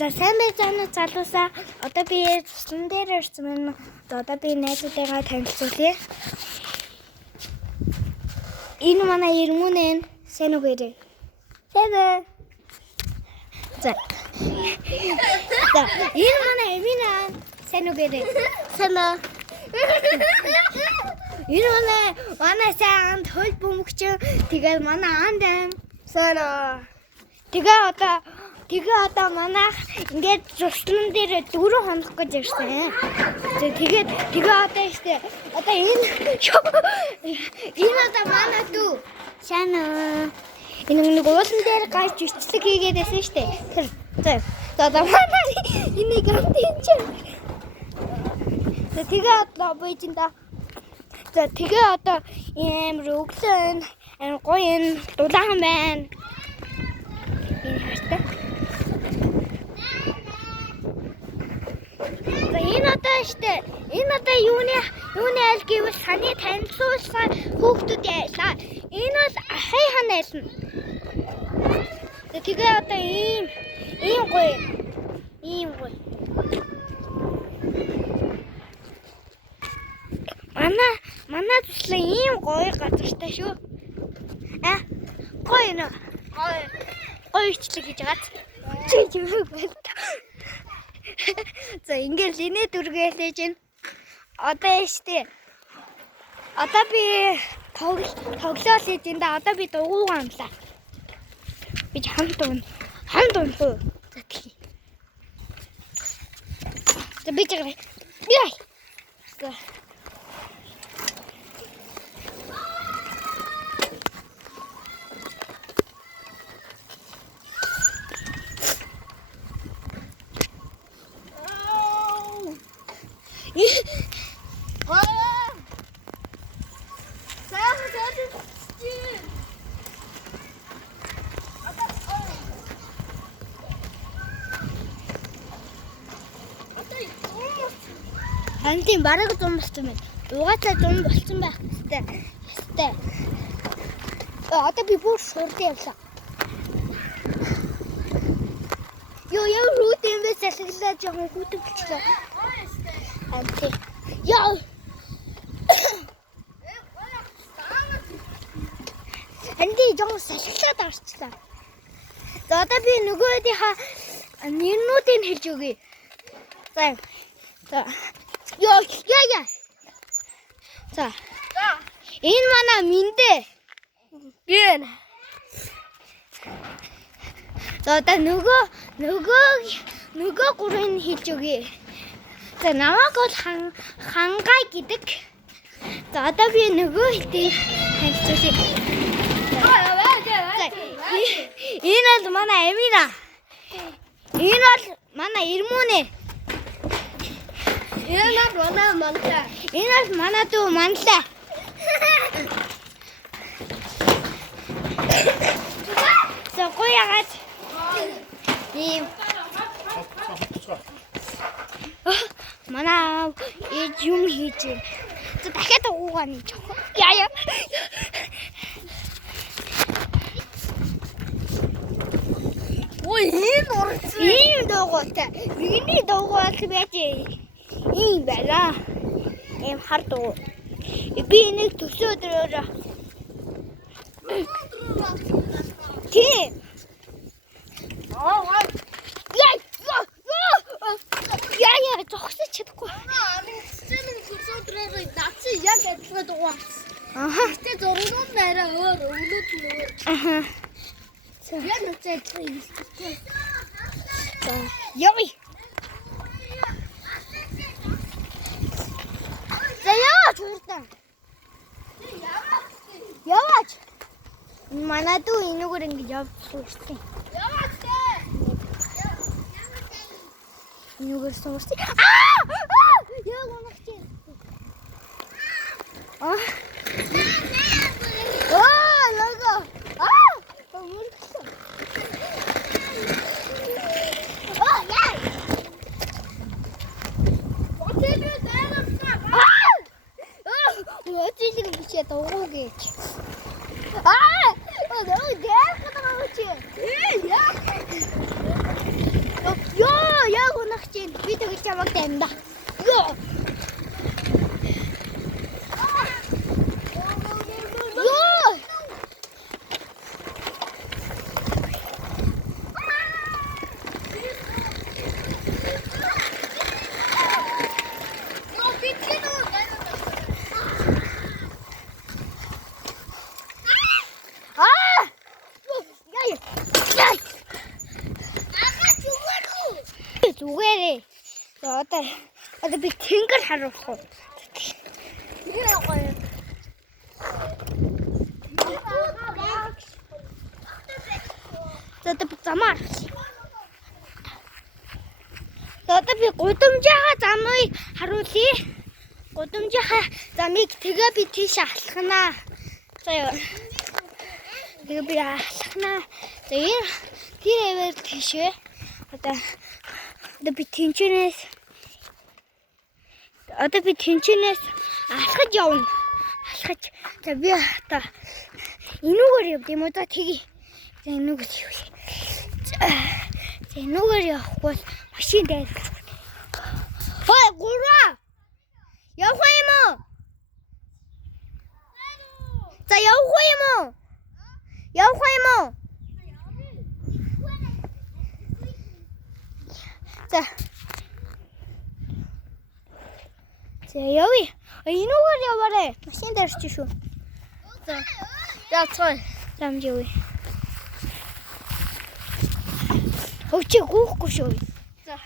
За сайн байцгаана залуусаа. Одоо би туслан дээр ирсэн байна. Одоо би найзуудаагаа танилцуулъя. Энэ манай Ирмүнэн сайн уу гэрээ. Сайн байна. За. Энэ манай Эмина сайн уу гэрээ. Сайн уу. Энэ манай сайн хөл бөмбөгч. Тэгээд манай Андам сайн уу. Тэгээ одоо манайх ингээд туслан дээр 4 хоног гэж ирсэн. Тэгээд одоо ихтэй одоо энэ одоо манай дүү сайн уу. Энэ нэг уулан дээр гайж бичлэг хийгээд байсан шүү дээ. Тэр одоо манай энийг амтын чинь. Тэгээ одоо бойжинда. Тэгээ одоо амар өглөө амар гоё дулаахан байна. Энэ хайртай. Энэ одоо юуны аль гэвэл саны танилцуулсан хүүхдүүд яалаа. Энэ бол хай ханайлна. Тэгээ одоо ийм гоё. Манай туслан ийм гоё газартай шүү. Гоё нэ. Гоё ичлэг гэж гац. Чи юу вэ? За ингээд линэ дүргээлж байна. Одоо штэ. Одоо би тоглоол хийж энэ. Одоо би дугуугаа амлаа. Би хамт уу. За тий. За би чиглээ. Яй. За. Антим бараг зам болсон байна. Угаасаа зам болсон байх хэвээр. Одоо би бүр шуурд явлаа. Яа рут юм бэ салхилаа жоохон хүүтгэлчлээ. Антим. Яа. Антим жоохон салхилаад авчихлаа. За одоо би нөгөөдийнхаа нэрнүүдийг хэлж өгье. За. Яа. За. Энэ манай Миндэ. Би байна. За одоо нөгөө гурыг хэлж өгье. За намайг бол хангай гэдэг. За одоо би нөгөө хэлтийг танилцуулъя. Энэ бол манай Эмина. Энэ бол манай Ирмүнэ. Энэ бол манай Манлаа. Энэ бол манай дүү Манлаа. За гоёгаад. Ийм. Манай юм хийж байна. За дахиад уугаа нэг жоохон. Яа. Ой, энэ урц. Ийм дуугаатай. Миний дуугаа байж ийм байла. Ийм хард уу. Би энийг төсөө өдрөөр. Тийм. Яа, зогсож чадахгүй. Амин төсөө өдрөөр наци яг адилхан дугаарсан. Гэтэ зургууд арай өөр, өвлөд нь өөр. Яг нацай хэлчихсэн. За, яви. За яа чуртаа. Яваач. Манай дүү энэгээр ингэ явчихсан шүү дээ. Яваач дээ. Энэгээр суурсан. Яа гоногч. Лого. Мөргсөн. Яа. Отебе дээрээ. Өчигдөр бичээ дуугүй гэж. Нөө дээр гадаа очив. Яа. Яа. гарах чинь би тэгж чамайг дамда. Йоо. Йоо. Зүгээрээ. Одоо би тэнгэр харуулах уу? Одоо би замаар. Одоо би гудамжийнхаа замыг харуулъя. Гудамжийнхаа замыг тэгээ би тийш алхнаа. За тэгээ би алхнаа. За энэ тэр эвэр тийшээ. Одоо би тэнчэнээс алхаж явна. Алхаж. За би одоо энүүгээр явд юм уу? За тгий. За энүүгээр явъя. За энүүгээр явахгүй машин дээр. Хой гураа. Явах юм уу? За явах юм уу? Явах юм уу? За. За явъя. Энүүгээр яваарэ. Машин дээр ч шүү. За. Яцгаа. Замж явъя. Өчиг гоохгүй шүү. За.